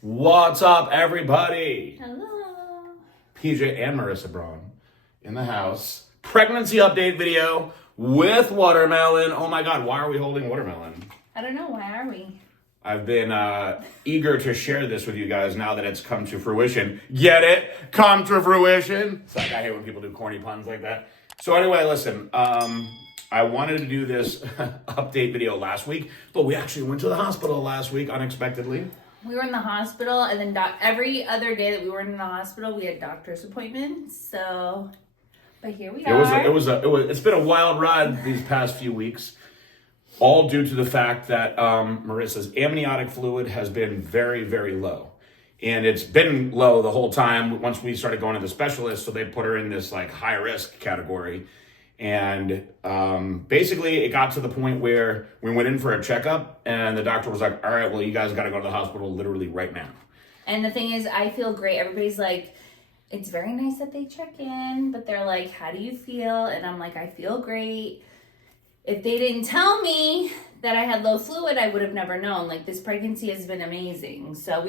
What's up, everybody? Hello. PJ and Marissa Braun in the house. Pregnancy update video with watermelon. Oh my God, why are we holding watermelon? I don't know, why are we? I've been eager to share this with you guys now that it's come to fruition. Get it? Come to fruition. It's like I hate when people do corny puns like that. So anyway, listen, I wanted to do this update video last week, but we actually went to the hospital last week unexpectedly. We were in the hospital, and then every other day that we were in the hospital, we had doctor's appointments. So, but here we are. It's been a wild ride these past few weeks, all due to the fact that Marissa's amniotic fluid has been very, very low. And it's been low the whole time once we started going to the specialist, so they put her in this like high risk category. And basically it got to the point where we went in for a checkup and the doctor was like, all right, well, you guys got to go to the hospital literally right now. And the thing is, I feel great. Everybody's like, it's very nice that they check in, but they're like, how do you feel? And I'm like, I feel great. If they didn't tell me that I had low fluid, I would have never known. Like, this pregnancy has been amazing. So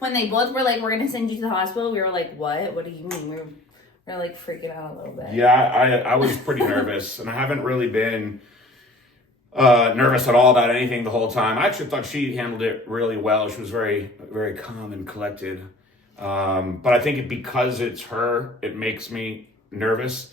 when they both were like, we're going to send you to the hospital, we were like, what? What do you mean? We're like freaking out a little bit. Yeah, I was pretty nervous, and I haven't really been nervous at all about anything the whole time. I actually thought she handled it really well. She was very, very calm and collected. But I think because it's her, it makes me nervous.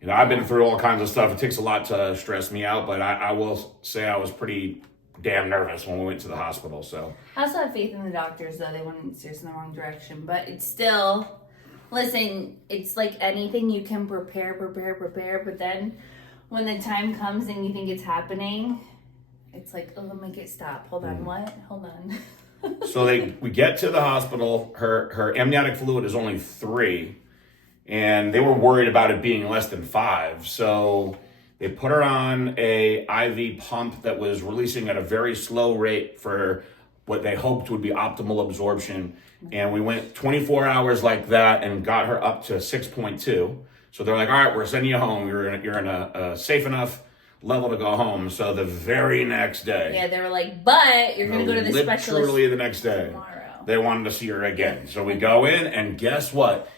You know, I've been through all kinds of stuff. It takes a lot to stress me out, but I will say I was pretty damn nervous when we went to the hospital. So I also have faith in the doctors, though. They wouldn't steer us in the wrong direction, but it's still... Listen, it's like anything, you can prepare, but then when the time comes and you think it's happening, it's like, oh, make it stop. Hold on, what? Hold on. So we get to the hospital, her amniotic fluid is only 3, and they were worried about it being less than 5. So they put her on a IV pump that was releasing at a very slow rate for what they hoped would be optimal absorption. And we went 24 hours like that and got her up to 6.2. So they're like, all right, we're sending you home. You're in a safe enough level to go home. So the very next day. Yeah, they were like, but you're going to go to the specialist literally the next day. Tomorrow. They wanted to see her again. So we go in, and guess what?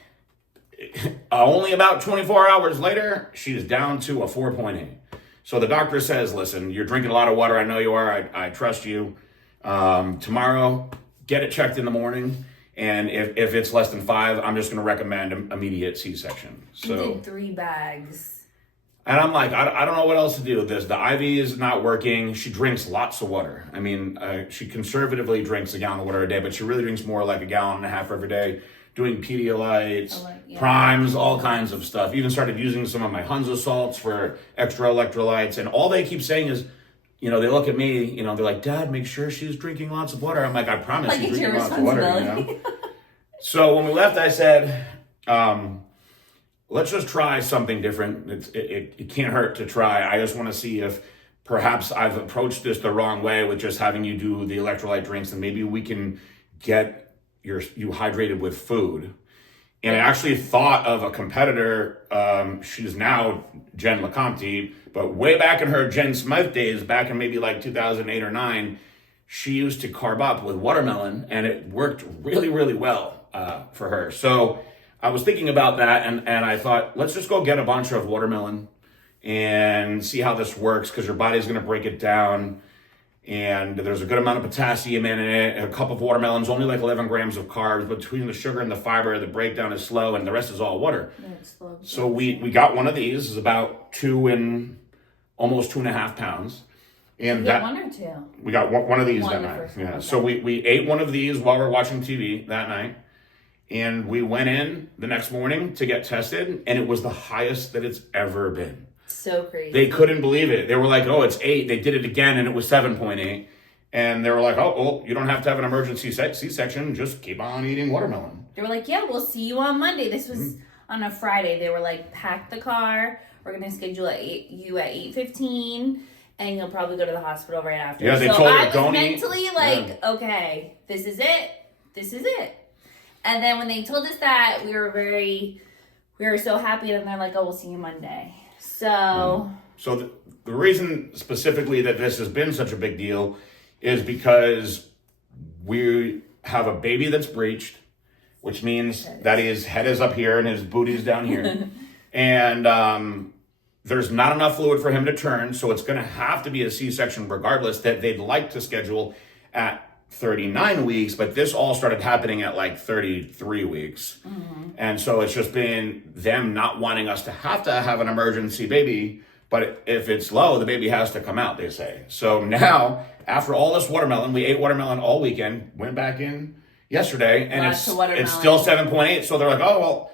Only about 24 hours later, she's down to a 4.8. So the doctor says, listen, you're drinking a lot of water. I know you are. I trust you. Tomorrow, get it checked in the morning. And if it's less than 5, I'm just going to recommend an immediate C-section. So you did 3 bags. And I'm like, I don't know what else to do with this. The IV is not working. She drinks lots of water. I mean, she conservatively drinks a gallon of water a day, but she really drinks more like a gallon and a half every day, doing Pedialytes, Primes, all kinds of stuff. Even started using some of my Hunza salts for extra electrolytes. And all they keep saying is, you know, they look at me, you know, they're like, Dad, make sure she's drinking lots of water. I'm like, I promise she's drinking lots of water, you know? So when we left, I said, let's just try something different. It can't hurt to try. I just want to see if perhaps I've approached this the wrong way with just having you do the electrolyte drinks, and maybe we can get you hydrated with food. And I actually thought of a competitor. She's now Jen LeCompte, but way back in her Jen Smith days, back in maybe like 2008 or 9, she used to carb up with watermelon, and it worked really, really well for her. So I was thinking about that, and I thought, let's just go get a bunch of watermelon and see how this works, because your body's going to break it down. And there's a good amount of potassium in it. A cup of watermelon is only like 11 grams of carbs. Between the sugar and the fiber, the breakdown is slow, and the rest is all water. Yeah, it's slow. So we got one of these. It's about 2 and almost 2.5 pounds. And you got 1 or 2? We got one of these that night. Yeah. Okay. So we ate one of these while we were watching TV that night. And we went in the next morning to get tested, and it was the highest that it's ever been. So crazy. They couldn't believe it. They were like, oh, it's 8. They did it again, and it was 7.8. And they were like, oh, well, you don't have to have an emergency C-section. Just keep on eating watermelon. They were like, yeah, we'll see you on Monday. This was on a Friday. They were like, pack the car. We're going to schedule you at 8:15, and you'll probably go to the hospital right after. Yeah, they told her, I was mentally like, okay, this is it. This is it. And then when they told us that, we were so happy. And they're like, oh, we'll see you Monday. So the reason specifically that this has been such a big deal is because we have a baby that's breached, which means that his head is up here and his booty's down here. And there's not enough fluid for him to turn, so it's going to have to be a C-section regardless, that they'd like to schedule at 39 weeks, but this all started happening at like 33 weeks. And so it's just been them not wanting us to have an emergency baby, but if it's low, the baby has to come out, they say. So now, after all this watermelon, we ate watermelon all weekend, went back in yesterday, and it's still 7.8. So they're like, oh, well,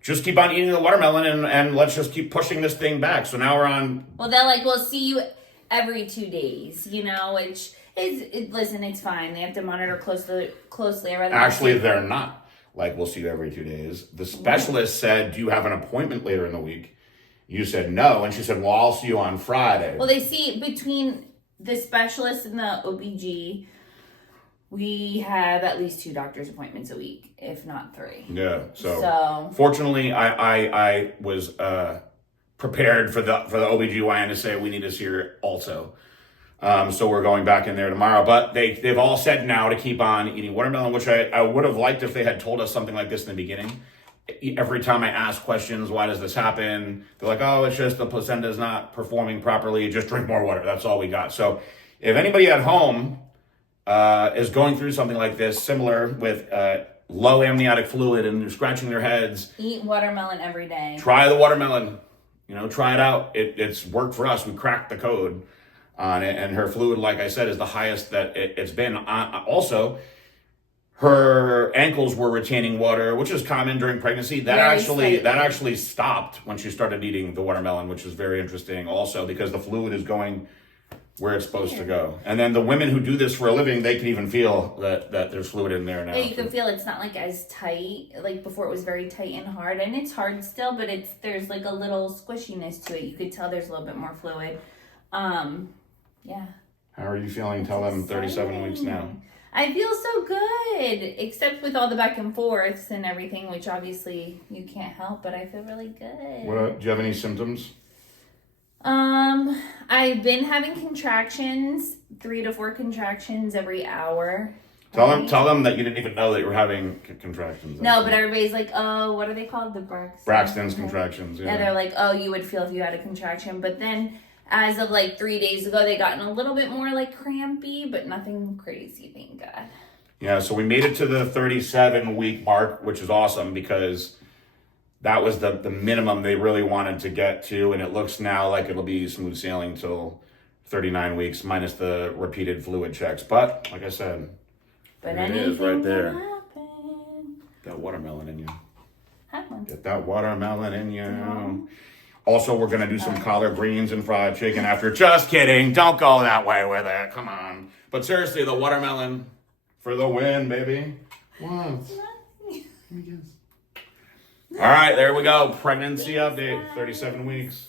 just keep on eating the watermelon and let's just keep pushing this thing back. So now we're on. Well, they're like, we'll see you every 2 days, which is, listen, it's fine. They have to monitor closely. Actually, they're not. Like, we'll see you every 2 days. The specialist said, do you have an appointment later in the week? You said no. And she said, well, I'll see you on Friday. Well, they see between the specialist and the OBG, we have at least 2 doctor's appointments a week, if not 3. Yeah. So fortunately, I was prepared for the OBGYN to say we need to see her also. So we're going back in there tomorrow. But they've all said now to keep on eating watermelon, which I would have liked if they had told us something like this in the beginning. Every time I ask questions, why does this happen? They're like, oh, it's just the placenta is not performing properly. Just drink more water. That's all we got. So if anybody at home is going through something like this, similar with low amniotic fluid and they're scratching their heads, eat watermelon every day. Try the watermelon. Try it out. It's worked for us. We cracked the code on it. And her fluid, like I said, is the highest that it's been. Also, her ankles were retaining water, which is common during pregnancy. That actually stopped when she started eating the watermelon, which is very interesting also because the fluid is going where it's supposed to go. And then the women who do this for a living, they can even feel that there's fluid in there now. Yeah, you can feel it's not like as tight. Like before it was very tight and hard, and it's hard still, but there's like a little squishiness to it. You could tell there's a little bit more fluid. Yeah. How are you feeling? Tell them 37 weeks now. I feel so good, except with all the back and forths and everything, which obviously you can't help, but I feel really good. Do you have any symptoms? I've been having contractions, 3 to 4 contractions every hour. Tell them that you didn't even know that you were having contractions. No, but everybody's like, oh, what are they called? The Braxton's contractions. Yeah, they're like, oh, you would feel if you had a contraction. But then as of like 3 days ago, they gotten a little bit more like crampy, but nothing crazy, thank God. Yeah, so we made it to the 37-week mark, which is awesome because that was the minimum they really wanted to get to, and it looks now like it'll be smooth sailing till 39 weeks minus the repeated fluid checks. But like I said, it is right there. That watermelon in you. Have one. Get that watermelon in you. Yeah. Also, we're going to do some collard greens and fried chicken after. Just kidding. Don't go that way with it. Come on. But seriously, the watermelon for the win, baby. What? All right, there we go. Pregnancy update, 37 weeks.